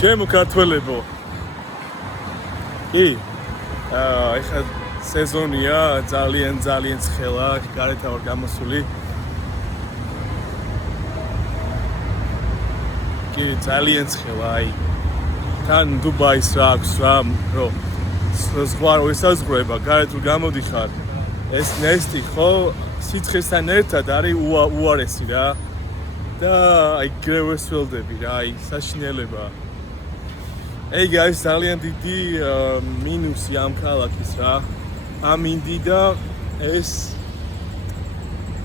ჩემო ქართველებო. კი. ეხლა სეზონია ძალიან ცხელა, გარეთ ვარ გამოსული. კი, ძალიან ცხელა, აი. თან დუბაის რა აქვს რა, რომ ზღვარო ესაზღვრება, გარეთ რომ გამოდიხარ. ეს ნესტი ხო სიცხესთან ერთად არის უარესი რა. და აი გრევესველდები რა, აი საშინელება. ეგ არის ძალიან დიდი მინუსი ამ ქალაქის რა. ამინდი და ეს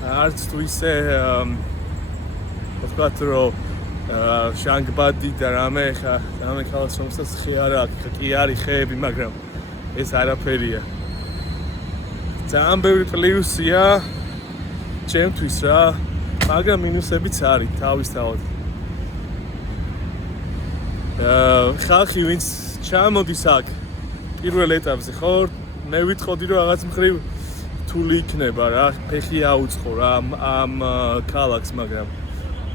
არც თუ ისე ვთქვათ რომ შანგბადი და რამე ქალაქს რომელსაც ხე არ აქვს, კი არის ხეები, მაგრამ ეს არაფერია. ძალიან ბევრი პლუსია ჩემთვის რა, მაგრამ მინუსებიც არის თავისთავად. ხალხი ვინც ჩამოდის აქ პირველ ეტაპზე ხო მე ვიტყოდი რომ რაღაც მხრივ რთული იქნება რა ფეხი აუწყო რა ამ ქალაქს მაგრამ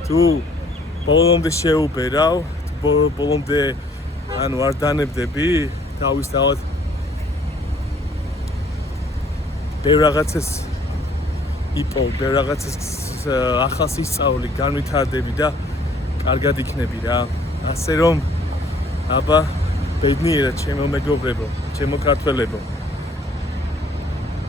თუ ბოლომდე შეუბერავ ბოლომდე ანუ არ დანებდები თავისთავად ბევრ რაღაცას იპოვ ბევრ რაღაცას ახალს ისწავლი განვითარდები და კარგად იქნები რა ასე რომ აბა ბედნიერად ჩემო მეგობრებო ჩემო ქართველებო